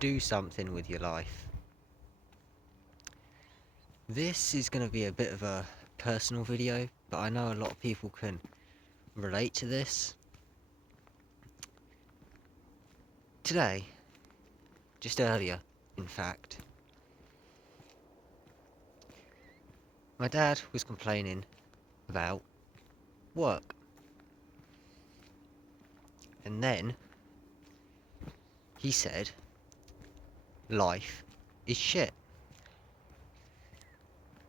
do something with your life. This is going to be a bit of a personal video, but I know a lot of people can relate to this. Today, just earlier, in fact, my dad was complaining about work. And then he said, life is shit.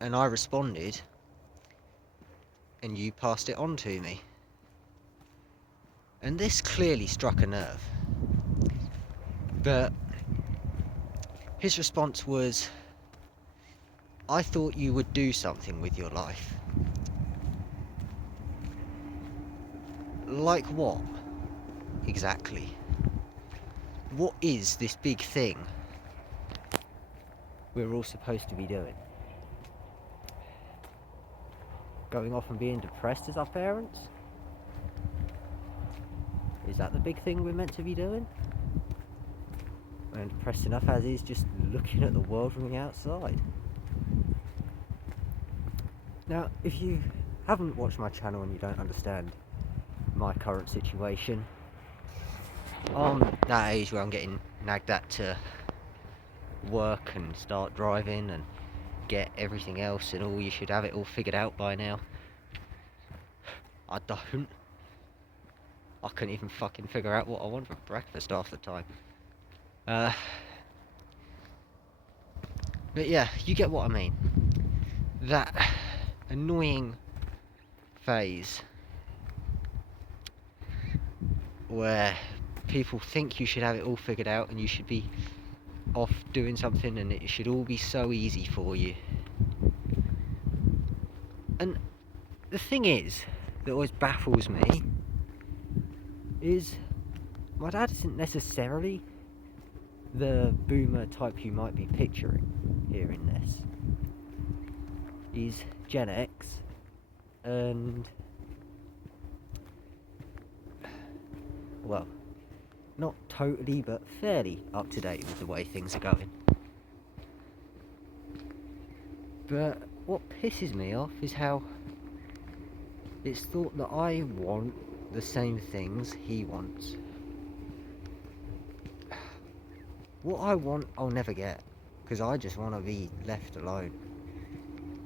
And I responded, and you passed it on to me. And this clearly struck a nerve. But his response was, I thought you would do something with your life. Like what? Exactly. What is this big thing we're all supposed to be doing? Going off and being depressed as our parents? Is that the big thing we're meant to be doing? And depressed enough as is just looking at the world from the outside. Now, if you haven't watched my channel and you don't understand my current situation, I'm that age where I'm getting nagged at to work and start driving and get everything else, and all you should have it all figured out by now. I don't. I couldn't even fucking figure out what I want for breakfast half the time. But yeah, you get what I mean. That annoying phase where people think you should have it all figured out and you should be off doing something and it should all be so easy for you. And the thing is, that always baffles me, is my dad isn't necessarily the boomer type you might be picturing hearing this. He's Gen X, and well, not totally, but fairly up to date with the way things are going. But what pisses me off is how it's thought that I want the same things he wants. What I want, I'll never get, because I just want to be left alone.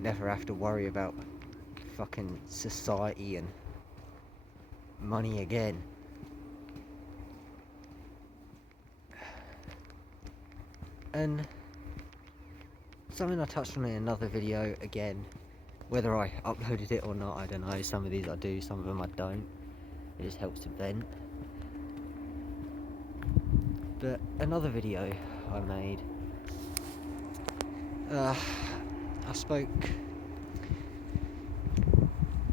Never have to worry about fucking society and money again. And something I touched on in another video, again, whether I uploaded it or not, I don't know. Some of these I do, some of them I don't. It just helps to vent. But another video I made, I spoke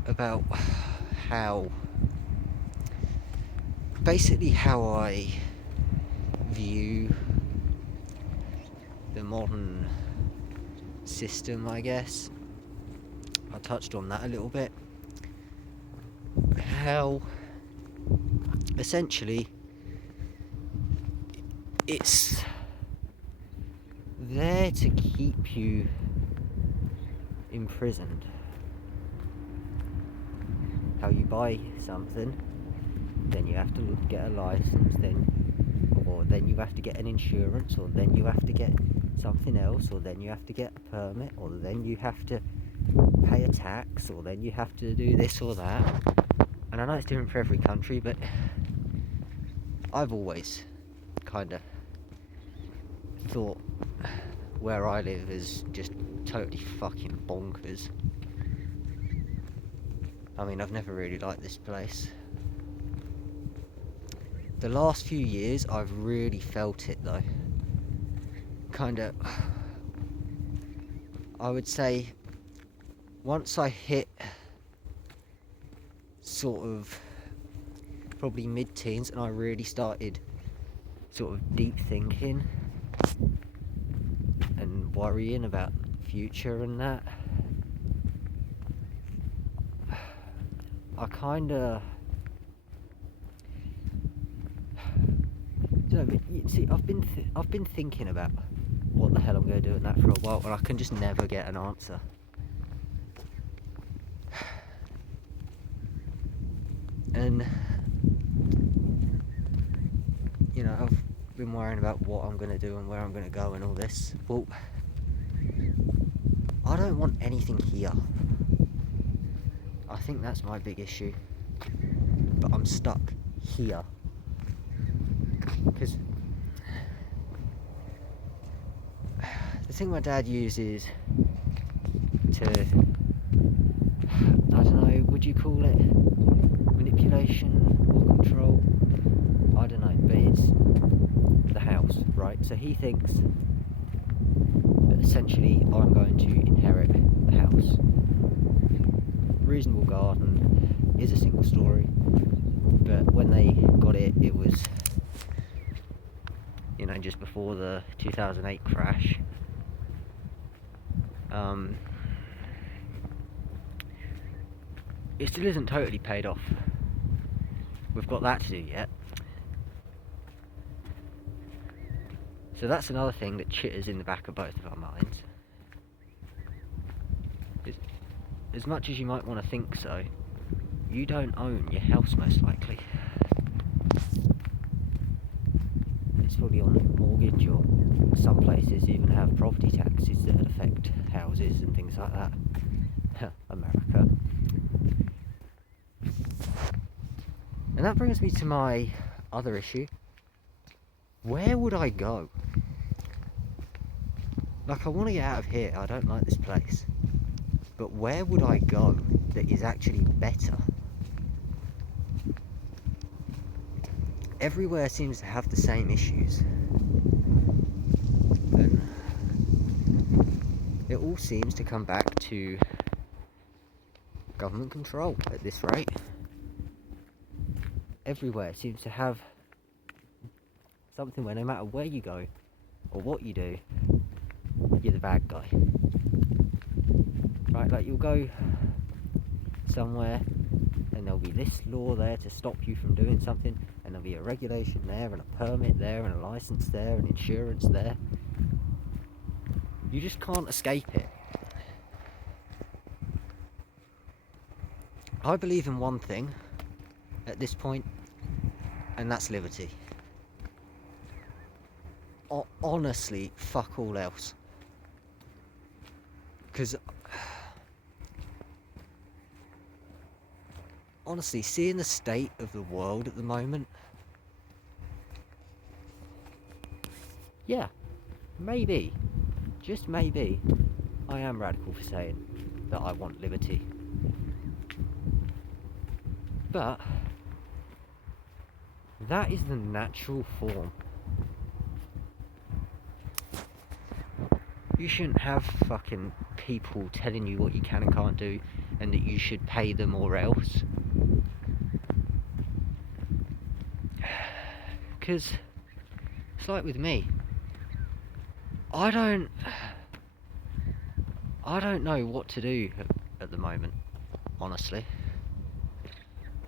about how I view the modern system, I guess. I touched on that a little bit. How essentially it's there to keep you imprisoned. How you buy something, then you have to get a license, then you have to get an insurance, or then you have to get something else, or then you have to get a permit, or then you have to pay a tax, or then you have to do this or that. And I know it's different for every country, but I've always kind of thought where I live is just totally fucking bonkers. I mean, I've never really liked this place. The last few years, I've really felt it though. I would say, once I hit sort of probably mid-teens and I really started sort of deep thinking and worrying about the future and that, I See, I've been thinking about what the hell I'm going to do in that for a while, and I can just never get an answer. And you know, I've been worrying about what I'm going to do and where I'm going to go and all this. Well, I don't want anything here. I think that's my big issue. But I'm stuck here. Because the thing my dad uses to, I don't know, would you call it manipulation or control? I don't know, but it's the house, right? So he thinks that essentially I'm going to inherit the house. Reasonable garden, is a single story, but when they got it, it was, you know, just before the 2008 crash. It still isn't totally paid off. We've got that to do yet. So that's another thing that chitters in the back of both of our minds. As much as you might want to think so, you don't own your house most likely. It's probably on mortgage, or some places even have property taxes that affect houses and things like that. America. And that brings me to my other issue. Where would I go? Like, I want to get out of here, I don't like this place. But where would I go that is actually better? Everywhere seems to have the same issues. And it all seems to come back to government control at this rate. Everywhere seems to have something where no matter where you go or what you do, you're the bad guy. Right, like you'll go somewhere and there'll be this law there to stop you from doing something, and there'll be a regulation there and a permit there and a license there and insurance there. You just can't escape it. I believe in one thing at this point, and that's liberty. Honestly, fuck all else. Because honestly, seeing the state of the world at the moment, yeah, maybe, just maybe, I am radical for saying that I want liberty. But that is the natural form. You shouldn't have fucking people telling you what you can and can't do, and that you should pay them or else. Because it's like with me, I don't know what to do at the moment, honestly.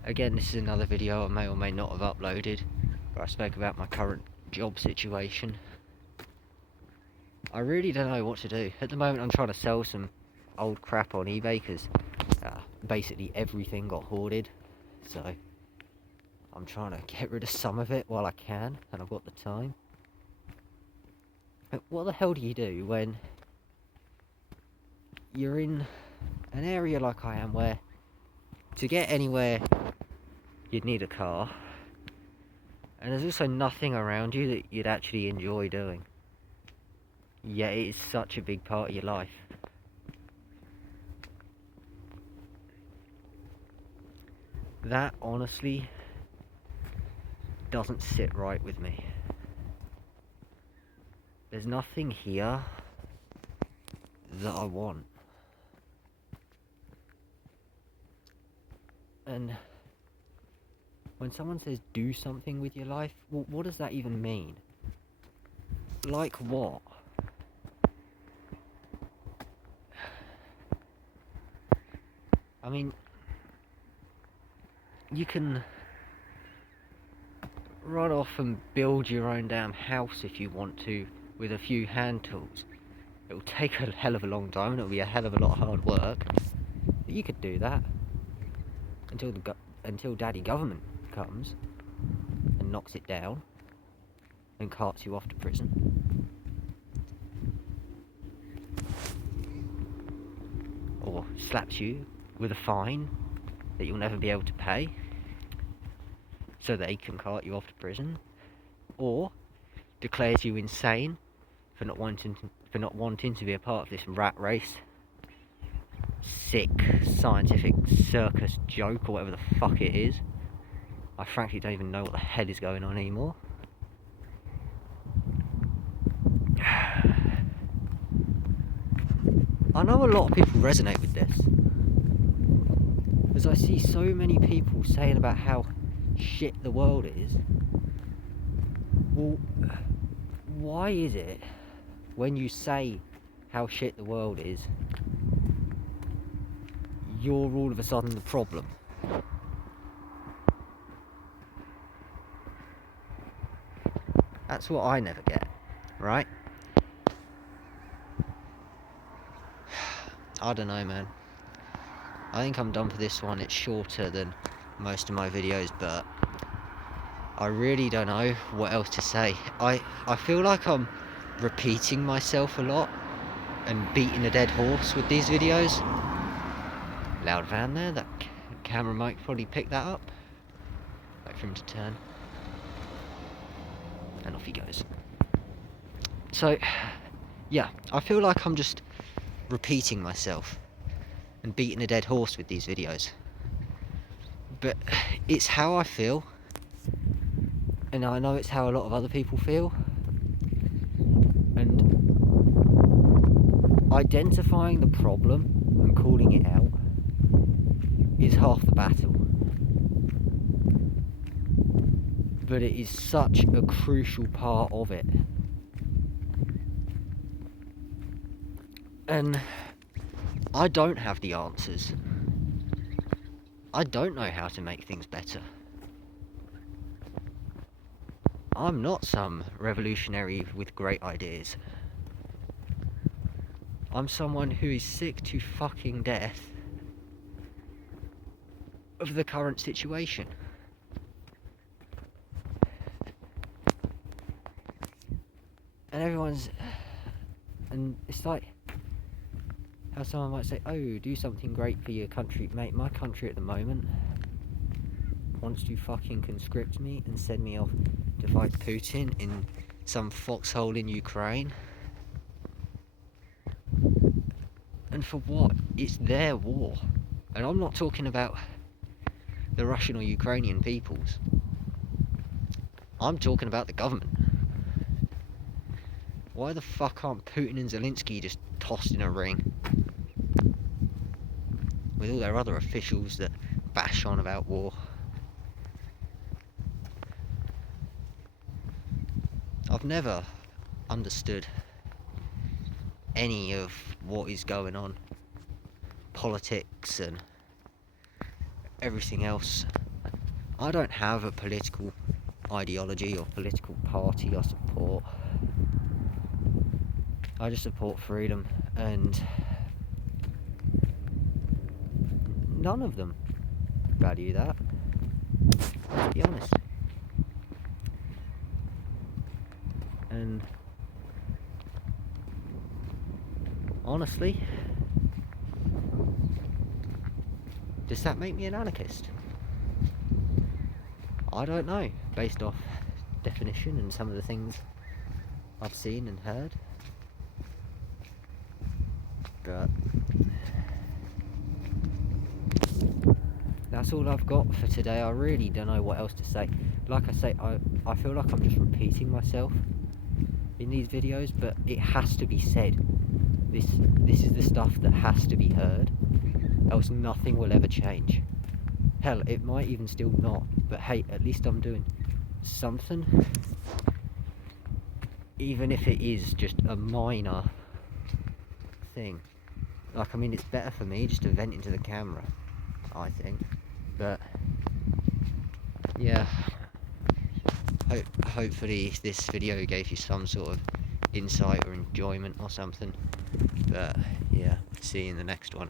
Again, this is another video I may or may not have uploaded, where I spoke about my current job situation. I really don't know what to do. At the moment I'm trying to sell some old crap on eBay, because basically everything got hoarded. So I'm trying to get rid of some of it while I can, and I've got the time. But what the hell do you do when you're in an area like I am, where to get anywhere you'd need a car, and there's also nothing around you that you'd actually enjoy doing, yet it is such a big part of your life? That honestly doesn't sit right with me. There's nothing here that I want. And when someone says do something with your life, well, what does that even mean? Like what? I mean, you can run off and build your own damn house if you want to, with a few hand tools. It'll take a hell of a long time and it'll be a hell of a lot of hard work. But you could do that until Daddy Government comes and knocks it down and carts you off to prison. Or slaps you with a fine that you'll never be able to pay, so they can cart you off to prison. Or declares you insane for not wanting to be a part of this rat race, sick scientific circus joke, or whatever the fuck it is. I frankly don't even know what the hell is going on anymore. I know a lot of people resonate with this, as I see so many people saying about how shit the world is. Well, why is it when you say how shit the world is, you're all of a sudden the problem? That's what I never get, right? I don't know, man. I think I'm done for this one. It's shorter than most of my videos, but I really don't know what else to say. I feel like I'm repeating myself a lot and beating a dead horse with these videos. Loud van there, that camera might probably pick that up. Wait for him to turn. And off he goes. So, yeah, I feel like I'm just repeating myself and beating a dead horse with these videos. But it's how I feel. And I know it's how a lot of other people feel. And identifying the problem and calling it out is half the battle. But it is such a crucial part of it. And I don't have the answers. I don't know how to make things better. I'm not some revolutionary with great ideas. I'm someone who is sick to fucking death of the current situation. And it's like how someone might say, oh, do something great for your country. Mate, my country at the moment wants to fucking conscript me and send me off to fight Putin in some foxhole in Ukraine. And for what? It's their war. And I'm not talking about the Russian or Ukrainian peoples. I'm talking about the government. Why the fuck aren't Putin and Zelensky just tossed in a ring with all their other officials that bash on about war? I've never understood any of what is going on, politics and everything else. I don't have a political ideology or political party I support. I just support freedom, and none of them value that, to be honest. And honestly, does that make me an anarchist? I don't know, based off definition and some of the things I've seen and heard. But that's all I've got for today. I really don't know what else to say. Like I say, I feel like I'm just repeating myself in these videos, but it has to be said. This is the stuff that has to be heard, else nothing will ever change. Hell, it might even still not, but hey, at least I'm doing something, even if it is just a minor thing. Like, I mean, it's better for me just to vent into the camera, I think. But yeah, hopefully this video gave you some sort of insight or enjoyment or something. But yeah, see you in the next one.